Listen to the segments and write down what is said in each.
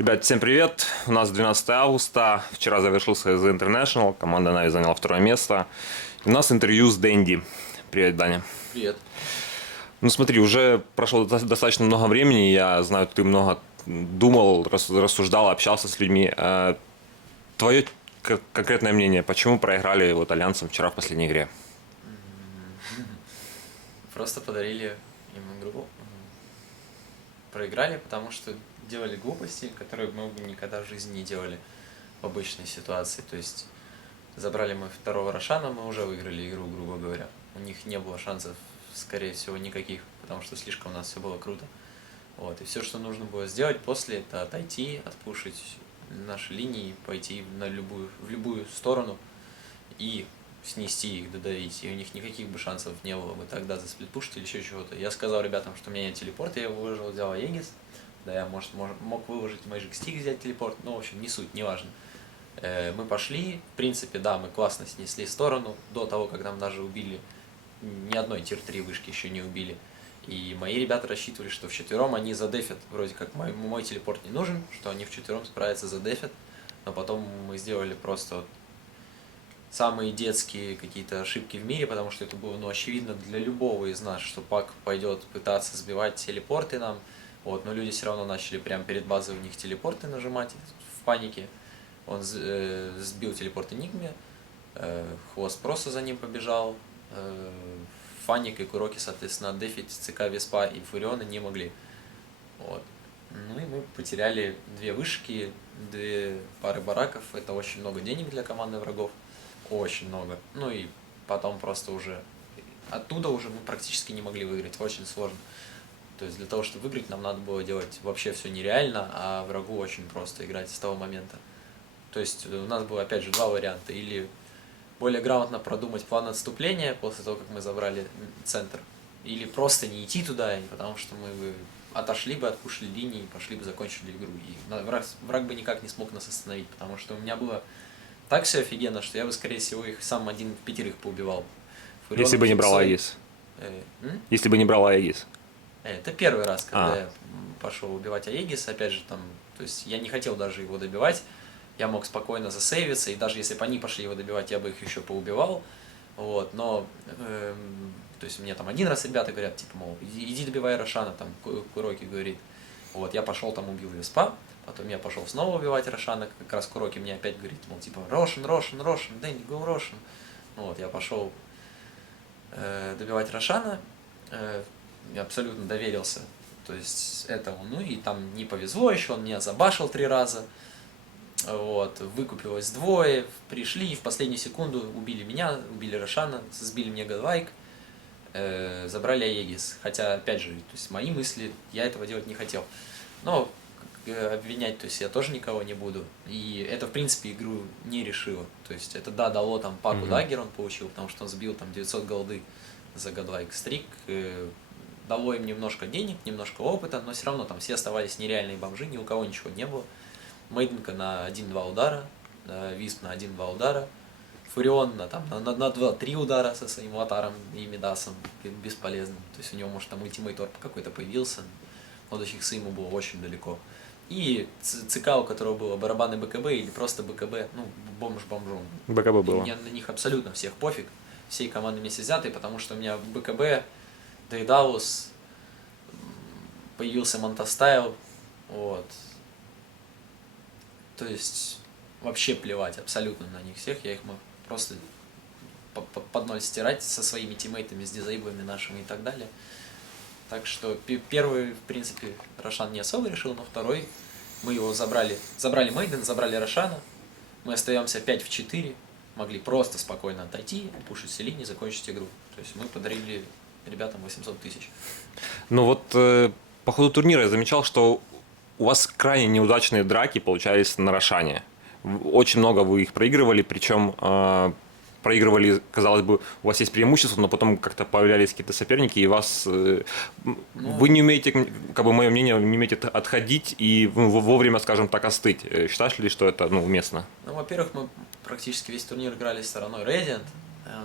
Ребят, всем привет! У нас 12 августа. Вчера завершился The International. Команда Нави заняла второе место. И у нас интервью с Дэнди. Привет, Даня. Привет. Ну смотри, уже прошло достаточно много времени. Я знаю, ты много думал, рассуждал, общался с людьми. Твое конкретное мнение, почему проиграли вот Альянсом вчера в последней игре? Просто подарили им игру. Проиграли, потому что делали глупости, которые мы бы никогда в жизни не делали в обычной ситуации. То есть забрали мы второго Рошана, мы уже выиграли игру, грубо говоря. У них не было шансов, скорее всего, никаких, потому что слишком у нас все было круто. Вот. И все, что нужно было сделать после, это отойти, отпушить наши линии, пойти в любую сторону и снести их, додавить. И у них никаких бы шансов не было бы тогда засплитпушить или еще чего-то. Я сказал ребятам, что у меня нет телепорта, я его выложил, взял Аегис. Да, я, мог выложить Magic Stick, взять телепорт, но, в общем, не суть, не важно. Мы пошли, в принципе, да, мы классно снесли сторону, до того, как нам даже убили, ни одной тир-3 вышки еще не убили. И мои ребята рассчитывали, что вчетвером они задефят, вроде как мой телепорт не нужен, что они вчетвером справятся, задефят. Но потом мы сделали просто самые детские какие-то ошибки в мире, потому что это было, ну, очевидно для любого из нас, что Пак пойдет пытаться сбивать телепорты нам. Вот, но люди все равно начали прямо перед базой у них телепорты нажимать в панике. Он сбил телепорт Энигме, Хвост просто за ним побежал, Фаник и Куроки, соответственно, дефить ЦК Веспа и Фуриона не могли. Вот. Ну и мы потеряли две вышки, две пары бараков, это очень много денег для команды врагов, очень много. Ну и потом просто уже оттуда уже мы практически не могли выиграть, очень сложно. То есть для того, чтобы выиграть, нам надо было делать вообще все нереально, а врагу очень просто играть с того момента. То есть у нас было, опять же, два варианта. Или более грамотно продумать план отступления после того, как мы забрали центр, или просто не идти туда, потому что мы бы отошли бы, отпушили линии, пошли бы, закончили игру. И враг бы никак не смог нас остановить, потому что у меня было так все офигенно, что я бы, скорее всего, их сам один в пятерых поубивал. Если бы не брал Аегис. Если бы не брал Аегис. Это первый раз, когда я пошел убивать Аегис, опять же, там, то есть я не хотел даже его добивать, я мог спокойно засейвиться, и даже если бы они пошли его добивать, я бы их еще поубивал, вот, но, то есть мне там один раз ребята говорят, типа, мол, иди добивай Рошана, там, Куроки говорит, вот, я пошел там убил Веспа, потом я пошел снова убивать Рошана, как раз Куроки мне опять говорит, мол, типа, Рошан, Дэнни, go Рошан, вот, я пошел добивать Рошана, я абсолютно доверился, то есть этому, ну и там не повезло еще, он меня забашил 3 раза, вот, выкупилось двое, пришли и в последнюю секунду убили меня, убили Рошана, сбили мне Godlike, забрали Аегис, хотя, опять же, то есть мои мысли, я этого делать не хотел, но обвинять, то есть я тоже никого не буду, и это, в принципе, игру не решило, то есть это, да, дало там Паку даггер он получил, потому что он сбил там 900 голды за Godlike стрик, дало им немножко денег, немножко опыта, но все равно там все оставались нереальные бомжи, ни у кого ничего не было. Мейденка на 1-2 удара, Висп на 1-2 удара, Фурион на 2-3 удара со своим Лотаром и Мидасом бесполезным. То есть у него, может, там ультимейт орб какой-то появился, но до Хикса ему было очень далеко. И ЦК, у которого было барабаны БКБ или просто БКБ, ну, бомж бомжом. БКБ было. Мне на них абсолютно всех пофиг, всей команды вместе взятые, потому что у меня БКБ, Дейдаус, появился Монтастайл, вот. То есть вообще плевать абсолютно на них всех, я их мог просто под ноль стирать со своими тиммейтами, с дизейблами нашими и так далее. Так что первый, в принципе, Рошан не особо решил, но второй мы его забрали Мейден, забрали Рошана, мы остаемся 5 в 4, могли просто спокойно отойти, пушить все линии, закончить игру. То есть мы подарили ребятам 800 тысяч. Ну вот по ходу турнира я замечал, что у вас крайне неудачные драки получались на Рошане. Очень много вы их проигрывали, причем проигрывали, казалось бы, у вас есть преимущество, но потом как-то появлялись какие-то соперники, и вас вы не умеете, как бы мое мнение, не умеете отходить и вовремя, скажем так, остыть. Считаешь ли, что это уместно? Ну, во-первых, мы практически весь турнир играли стороной Radiant.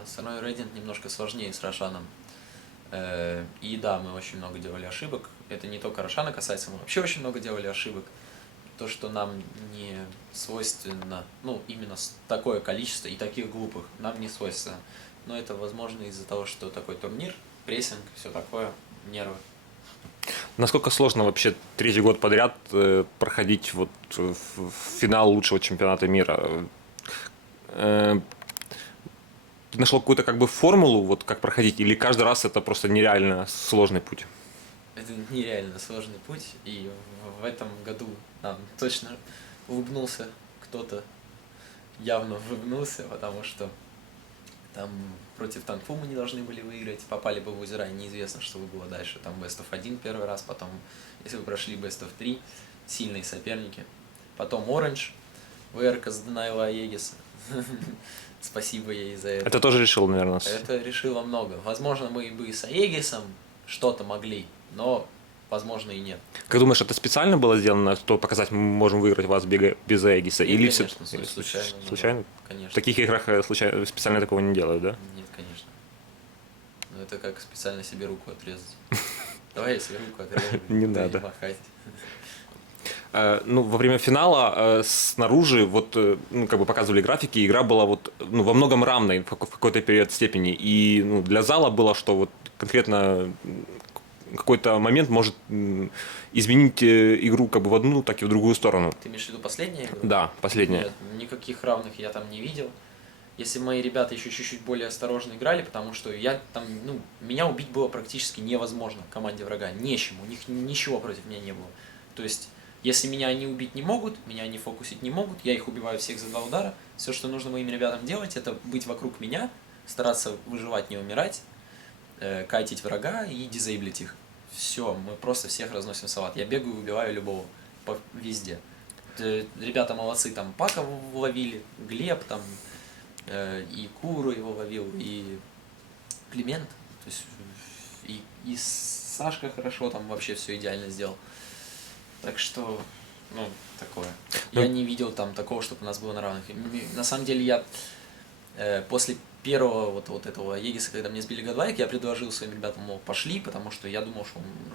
Стороной Radiant немножко сложнее с Рошаном. И да, мы очень много делали ошибок. Это не только Рошана касается, мы вообще очень много делали ошибок. то, что нам не свойственно, ну, именно такое количество и таких глупых, нам не свойственно. Но это возможно из-за того, что такой турнир, прессинг, все такое, нервы. Насколько сложно вообще третий год подряд проходить вот в финал лучшего чемпионата мира? Э, Ты нашел какую-то как бы формулу, вот как проходить, или каждый раз это просто нереально сложный путь? Это нереально сложный путь, и в этом году нам точно улыбнулся кто-то, явно улыбнулся, потому что там против Танфу мы не должны были выиграть, попали бы в озера, и неизвестно, что бы было дальше. Там Best of 1 первый раз, потом, если бы прошли Best of 3, сильные соперники. Потом Оранж, ВРК с Данайла Аегиса. Спасибо ей за это. Это тоже решил, наверное. Это решило много. Возможно, мы бы и с Аегисом что-то могли, но, возможно, и нет. Как думаешь, это специально было сделано, чтобы показать, мы можем выиграть вас без Эгиса? Нет, Или конечно, все случайно. случайно? Конечно. В таких играх случайно, специально такого не делают, да? Нет, конечно. Но это как специально себе руку отрезать. Давай я себе руку отрежу. Не буду ей надо. махать. Ну, во время финала снаружи вот, ну, как бы показывали графики, игра была вот, ну, во многом равной в какой-то период степени. И ну, для зала было, что вот конкретно какой-то момент может изменить игру как бы в одну, так и в другую сторону. Ты имеешь в виду последнюю игру? Да, последняя. Нет, никаких равных я там не видел. Если мои ребята еще чуть-чуть более осторожно играли, потому что я там, ну, меня убить было практически невозможно команде врага, нечему, у них ничего против меня не было. То есть, если меня они убить не могут, меня они фокусить не могут, я их убиваю всех за 2 удара. Все, что нужно моим ребятам делать, это быть вокруг меня, стараться выживать, не умирать, кайтить врага и дизейблить их. Все, мы просто всех разносим в салат. Я бегаю и убиваю любого везде. Ребята молодцы, там Пака ловили, Глеб там, и Куру его ловил, и Климент, то есть и Сашка хорошо там вообще все идеально сделал. Так что, ну, такое. Я не видел там такого, чтобы у нас было на равных. На самом деле я после первого вот этого Егиса, когда мне сбили гадлайк, я предложил своим ребятам, мол, пошли, потому что я думал,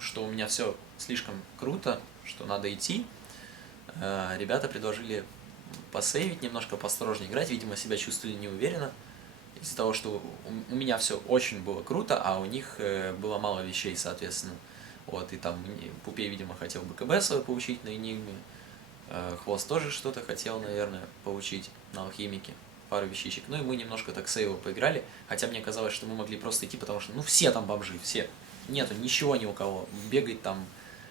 что у меня все слишком круто, что надо идти. Ребята предложили посейвить, немножко поосторожнее играть, видимо, себя чувствовали неуверенно, из-за того, что у меня все очень было круто, а у них было мало вещей, соответственно. Вот, и там Пупей, видимо, хотел БКБ свое получить на Энигме, Хвост тоже что-то хотел, наверное, получить на Алхимике, пару вещичек. Ну и мы немножко так сейво поиграли, хотя мне казалось, что мы могли просто идти, потому что, ну, все там бомжи, все. Нету ничего ни у кого. Бегает там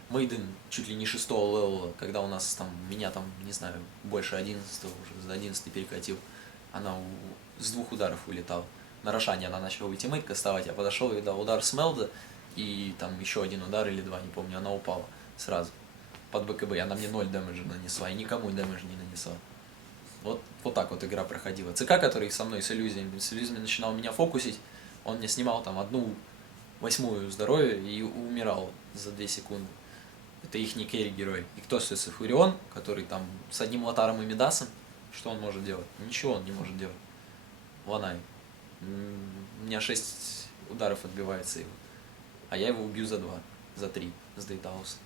Мейден чуть ли не 6-го левела, когда у нас там, меня там, не знаю, больше 11-го уже, за 11-й перекатил. Она с 2 ударов улетала. На Рошане она начала ультимейт кастовать, я подошел и дал удар с Мелда, и там еще 1 удар или 2, не помню, она упала сразу под БКБ, она мне 0 дэмэджа нанесла, и никому дэмэджа не нанесла. Вот так вот игра проходила. ЦК, который со мной с иллюзиями начинал меня фокусить, он мне снимал там 1/8 здоровья и умирал за 2 секунды. Это их не керри-герой. И кто остается? Фурион, который там с одним Лотаром и Мидасом, что он может делать? Ничего он не может делать. Ланай. У меня 6 ударов отбивается его. А я его убью за 2, за 3 с Дейтауса.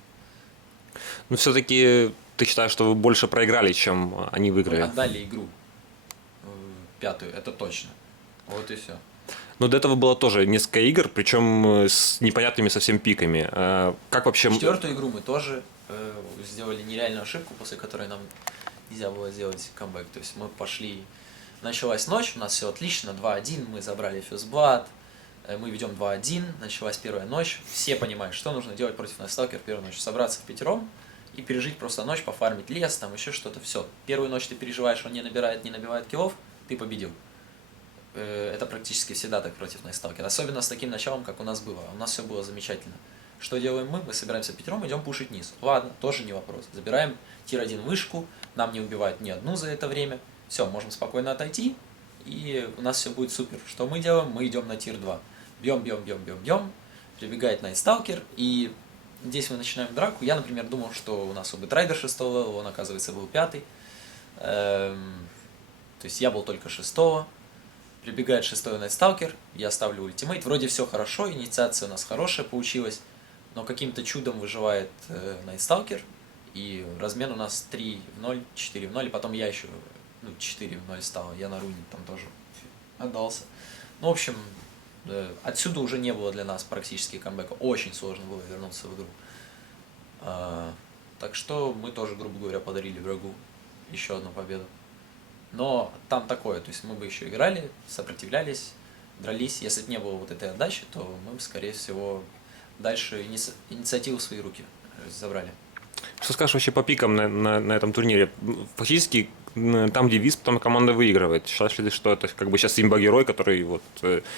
Но все-таки ты считаешь, что вы больше проиграли, чем они Мы выиграли? отдали игру 5-ю, это точно. Вот и все. Но до этого было тоже несколько игр, причем с непонятными совсем пиками. Как вообще... 4-ю игру мы тоже сделали нереальную ошибку, после которой нам нельзя было сделать камбэк. То есть мы пошли... Началась ночь, у нас все отлично, 2-1, мы забрали Фьюзблад, мы ведем 2-1, началась первая ночь. Все понимают, что нужно делать против Найсталкера в первую ночь. Собраться впятером и пережить просто ночь, пофармить лес, там еще что-то, все. Первую ночь ты переживаешь, он не набивает киллов, ты победил. Это практически всегда так против Найсталкера. Особенно с таким началом, как у нас было. У нас все было замечательно. Что делаем мы? Мы собираемся пятером, идем пушить низ. Ладно, тоже не вопрос. Забираем тир-1 вышку, нам не убивают ни одну за это время. Все, можем спокойно отойти, и у нас все будет супер. Что мы делаем? Мы идем на тир-2. Бьем. Прибегает Найсталкер, и здесь мы начинаем драку. Я, например, думал, что у нас убит Райдер 6-го левела, он, оказывается, был 5-й. То есть я был только 6-го. Прибегает 6-й Найтсталкер, я ставлю ультимейт, вроде все хорошо, инициация у нас хорошая получилась, но каким-то чудом выживает Найтсталкер, и размен у нас 3-0, 4-0, и потом я еще 4-0 стал, я на руне там тоже отдался. Ну, в общем, отсюда уже не было для нас практически камбэка, очень сложно было вернуться в игру. Так что мы тоже, грубо говоря, подарили врагу еще одну победу. Но там такое, то есть мы бы еще играли, сопротивлялись, дрались. Если бы не было вот этой отдачи, то мы бы, скорее всего, дальше инициативу в свои руки забрали. Что скажешь вообще по пикам на этом турнире? Фактически там, где Висп, там команда выигрывает. Считаешь ли ты, что это как бы сейчас имба-герой, который вот...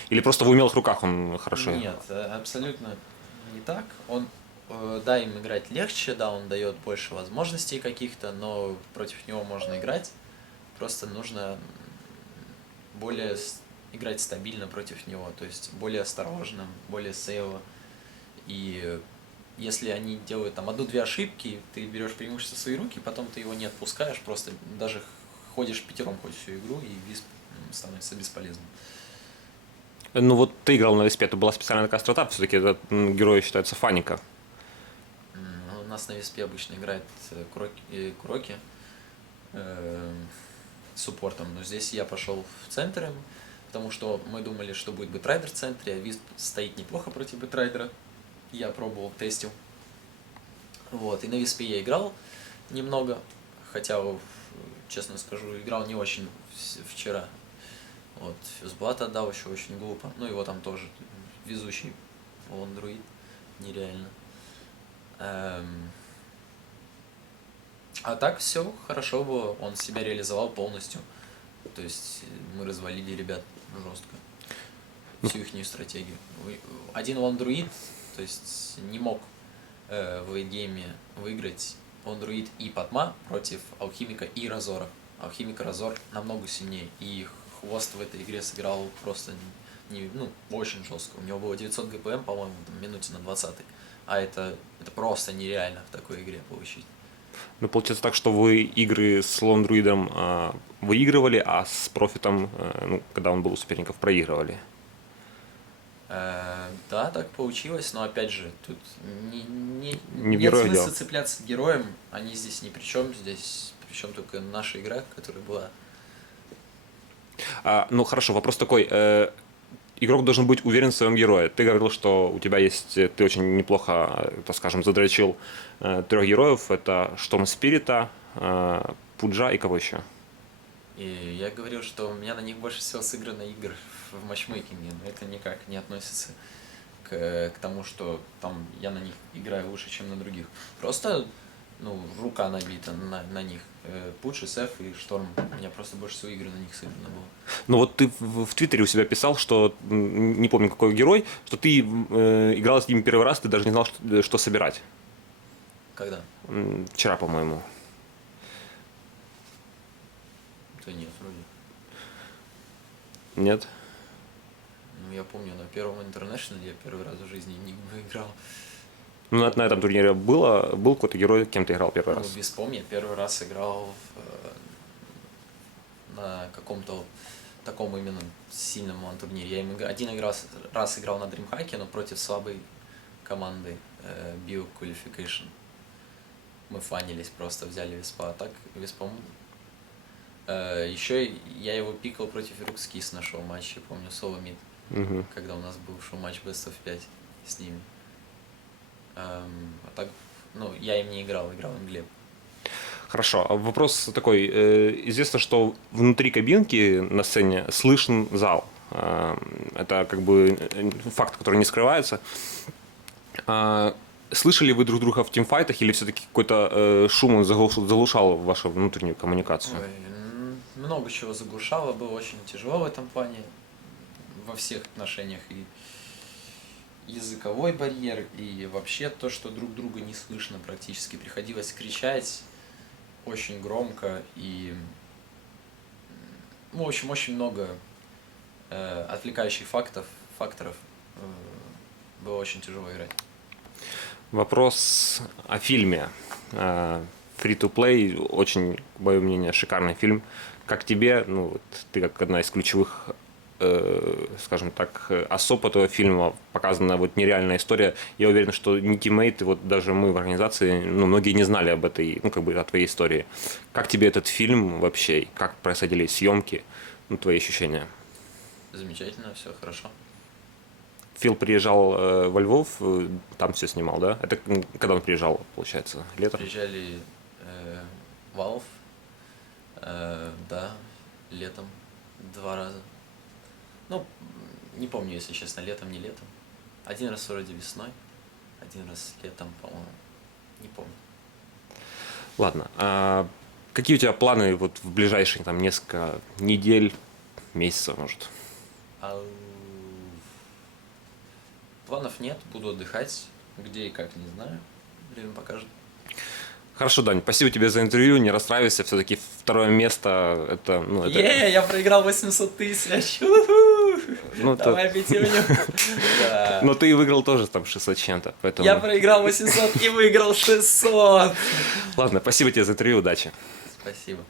Или просто в умелых руках он хорошо играет? Нет, абсолютно не так. Он, да, им играть легче, да, он дает больше возможностей каких-то, но против него можно играть. Просто нужно более играть стабильно против него, то есть более осторожным, более сейво. И если они делают там одну-две ошибки, ты берешь преимущество в свои руки, потом ты его не отпускаешь, просто даже ходишь пятером хоть всю игру, и Висп становится бесполезным. Ну вот ты играл на Виспе, это была специальная такая страта, все-таки этот герой считается Фаника. У нас на Виспе обычно играет Куроки суппортом, но здесь я пошел в центр, потому что мы думали, что будет Бэтрайдер в центре, а Висп стоит неплохо против Бэтрайдера. Я пробовал, тестил. Вот, и на Виспе я играл немного, хотя, честно скажу, играл не очень вчера. Вот, Фьюзблат отдал еще очень глупо. Ну, его там тоже везучий лондруид, нереально. А так все хорошо было, он себя реализовал полностью. То есть мы развалили ребят жестко. Всю их стратегию. Один лондруид, то есть не мог в эйдгейме выиграть лондруид и Патма против Алхимика и Разора. Алхимик и Разор намного сильнее, и Хвост в этой игре сыграл просто очень жестко. У него было 900 ГПМ, по-моему, минуте на 20-й. А это просто нереально в такой игре получить. Ну, получается так, что вы игры с Лондруидом выигрывали, а с Профитом, когда он был у соперников, проигрывали. Да, так получилось, но опять же, тут Не в нет героя смысла дело. цепляться к героям, они здесь ни при чем, здесь причем только наша игра, которая была. Ну хорошо, вопрос такой. Игрок должен быть уверен в своем герое. Ты говорил, что у тебя есть, ты очень неплохо, так скажем, задрочил 3 героев. Это Шторм Спирита, Пуджа и кого еще? И я говорил, что у меня на них больше всего сыграно игр в матчмейкинге, но это никак не относится к тому, что там я на них играю лучше, чем на других. Просто, рука набита на них. Пудж, СФ и Шторм. У меня просто больше всего игр на них сыграно было. Ну вот ты в Твиттере у себя писал, что, не помню какой герой, что ты играл с ним первый раз, ты даже не знал, что собирать. Когда? Вчера, по-моему. Да нет, вроде. Нет? Я помню, на первом интернешнале я первый раз в жизни Enigma играл. Ну, на этом турнире был какой-то герой, кем ты играл первый раз? Без помня, первый раз играл на каком-то таком именно сильном турнире. Я один раз играл на DreamHack, но против слабой команды Bio Qualification. Мы фанились, просто взяли Виспа. А так Виспом. Еще я его пикал против Рукскис на шоу-матче, помню, соло мид, когда у нас был шоу-матч Best of 5 с ними. А так, я им не играл им Глеб. Хорошо. Вопрос такой. Известно, что внутри кабинки на сцене слышен зал. Это как бы факт, который не скрывается. Слышали вы друг друга в тимфайтах или все-таки какой-то шум заглушал вашу внутреннюю коммуникацию? Много чего заглушало, было очень тяжело в этом плане, во всех отношениях. И языковой барьер, и вообще то, что друг друга не слышно практически. Приходилось кричать очень громко, и в общем, очень много отвлекающих факторов. Было очень тяжело играть. Вопрос о фильме. Free-to-play, очень, по моему мнению, шикарный фильм. Как тебе, ты как одна из ключевых скажем так, особ этого фильма, показана вот нереальная история. Я уверен, что не тиммейты, вот даже мы в организации, ну, многие не знали об этой, ну, как бы о твоей истории. Как тебе этот фильм вообще? Как происходили съемки? Ну, твои ощущения? Замечательно, все хорошо. Фил приезжал во Львов, там все снимал, да? Это когда он приезжал, получается, летом? Приезжали Valve, да, летом 2 раза. Ну, не помню, если честно, летом, не летом. 1 раз вроде весной, 1 раз летом, по-моему. Не помню. Ладно. А какие у тебя планы вот в ближайшие там несколько недель, месяцев, может? А, Планов нет, буду отдыхать. Где и как, не знаю. Время покажет. Хорошо, Дань, спасибо тебе за интервью. Не расстраивайся, все-таки второе место это, ну, это, Я проиграл 800 тысяч. ну, Давай пятерню. Да. но ты выиграл тоже там 600 с чем-то, поэтому. Я проиграл 800 и выиграл 600. Ладно, спасибо тебе за интервью, удачи. Спасибо.